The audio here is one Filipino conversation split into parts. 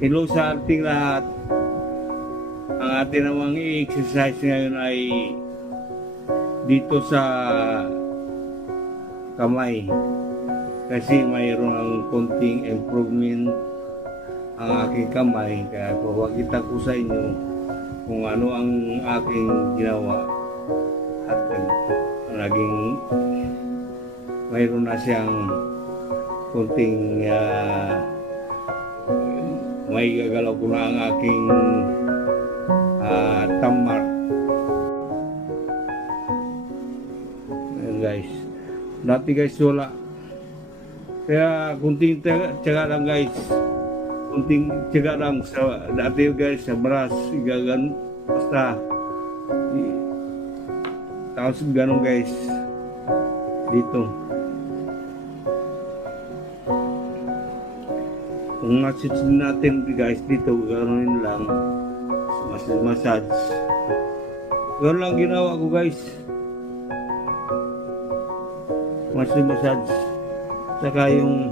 Hello sa ating lahat. Ang ating namang i-exercise ngayon ay dito sa kamay. Kasi mayroon ang konting improvement ang aking kamay. Kaya papakita ko sa inyo kung ano ang aking ginawa. At naging mayroon na siyang konting may gagalaw ko na ang aking tamar. Ayan guys, dati guys wala, kaya kunting tiyaga lang guys, kunting tiyaga lang sa dati guys, sa brass gagan basta tapos ganun guys dito. Kung massage natin guys dito, gano'n lang, massage. Gano'n lang ginawa ko guys. Massage. Saka yung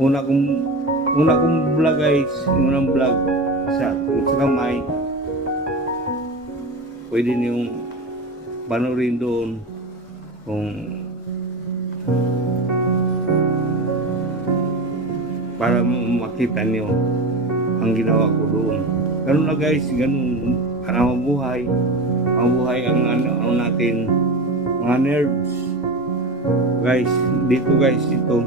una kong vlog guys, yung unang vlog sa kamay. Pwede niyong panoorin doon kung para makita niyo ang ginawa ko doon. Ganun na guys, ganun para mabuhay ang ano natin, mga nerves. Guys, dito guys, ito.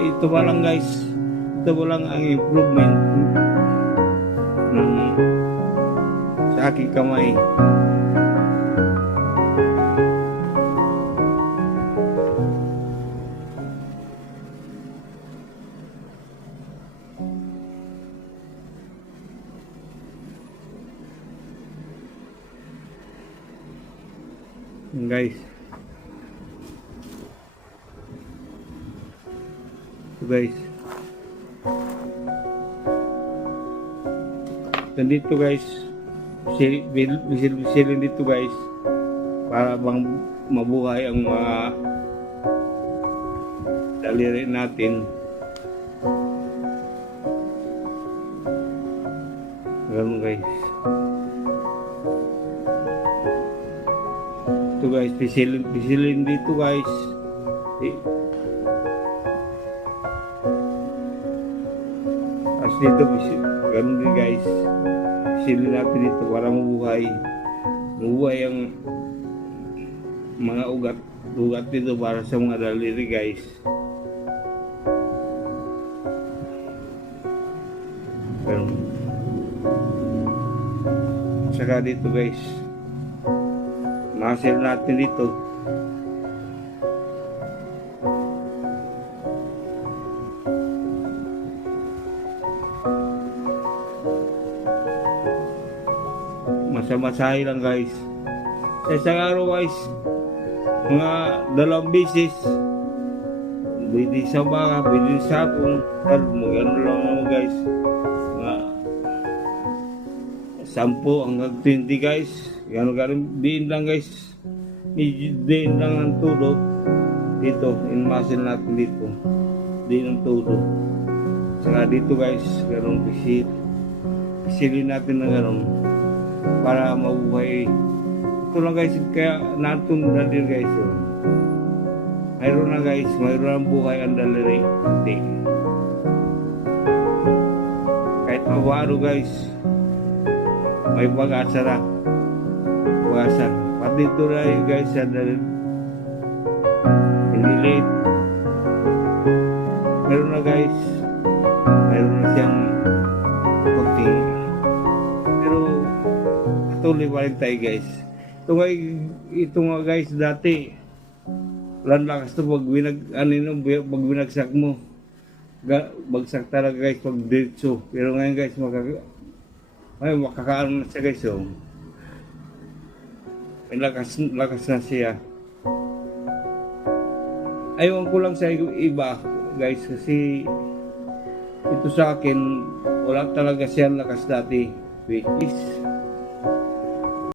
Ito pa lang guys, ito pa lang ang improvement sa aking kamay. Guys, so guys, nandito guys, bisilin dito guys para bang mabuhay ang mga daliri natin. Ganun guys. Ito guys, bisilin dito guys. As dito ganun din guys. Bisilin natin dito para mabuhay ang mga ugat dito para sa mga daliri guys. Pero saka dito guys, masil natin dito. Masamasahe lang guys. Sa isang araw guys, mga 2 beses, pwede sa baka, pwede sa hapon, magano lang naman guys, mga 10 hanggang 20 guys. Gano'n diin lang guys, diin lang ang tulo dito, in muscle natin dito, diin ang tulo. Saka dito guys, gano'n pisilin natin na gano'n para mabuhay. Ito lang guys, kaya natong daliri guys. Mayroon na guys, mayroon ang buhay ang daliri. Kahit mabaro guys, may pag-asa na. Pag-asa. Pati ito na yun guys, sa daliri. Inilit. Mayroon na guys, mayroon na siyang konting. Pero patuloy pa rin tayo guys. Ito nga guys, dati lan lakas to pag binagsak mo, bagsak talaga guys pag diretso. Pero ngayon guys, makakaano na siya guys. So may lakas na siya. Ayaw ko lang sa iba guys, kasi ito sa akin wala talaga siya lakas dati. which is